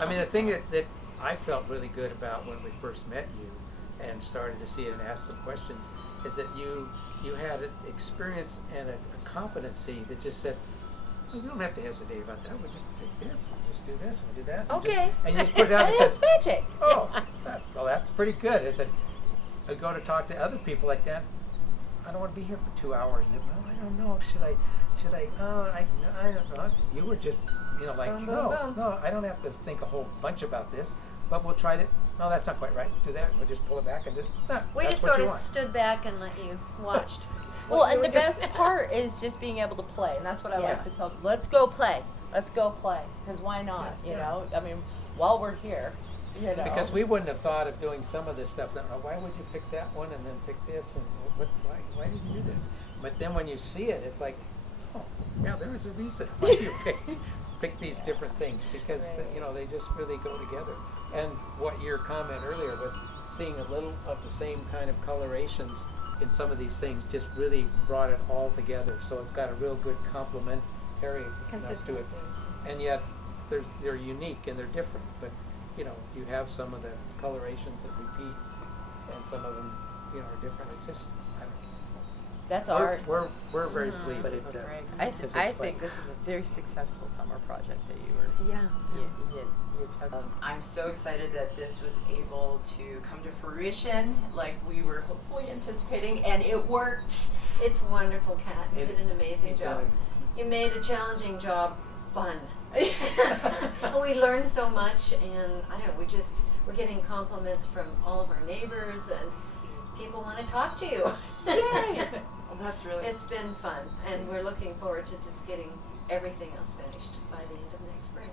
I mean, the thing that I felt really good about when we first met you and started to see it and ask some questions is that you had an experience and a competency that just said, well, we don't have to hesitate about that. We'll just take this, and just do this, and we'll do that. Okay. And you just put it out and It's said, magic. oh, well, that's pretty good. I said, I go to talk to other people like that. I don't want to be here for 2 hours. Well, I don't know. Should I? I don't know. You were just, like, Boom, boom, boom. no, I don't have to think a whole bunch about this, but we'll try that. No, that's not quite right. Do that. We'll just pull it back and do that. We That's just what sort you of want. stood back and let you watched. Well, what you and the were doing. best part is just being able to play, and that's what I like Yeah. to tell people. Let's go play. Let's go play. Because why not? You Yeah. know? I mean, while we're here, Because we wouldn't have thought of doing some of this stuff. Why would you pick that one and then pick this? And why did you do this? But then when you see it, it's like, oh, yeah, there is a reason why you pick these different things, because Right. they just really go together. And what your comment earlier with seeing a little of the same kind of colorations in some of these things just really brought it all together. So it's got a real good complementariness to it. Consistency. And yet they're unique and they're different, but you have some of the colorations that repeat and some of them are different. It's just, I don't know. That's We're- art. We're very pleased. But I think this is a very successful summer project that you Yeah. took. I'm so excited that this was able to come to fruition like we were hopefully anticipating, and it worked. It's wonderful, Kat. You It- did an amazing it job. did. You made a challenging job fun. We learned so much, and I don't know, we're getting compliments from all of our neighbors, and people want to talk to you. Yay! Well, that's really It's been fun, and we're looking forward to just getting everything else finished by the end of next spring.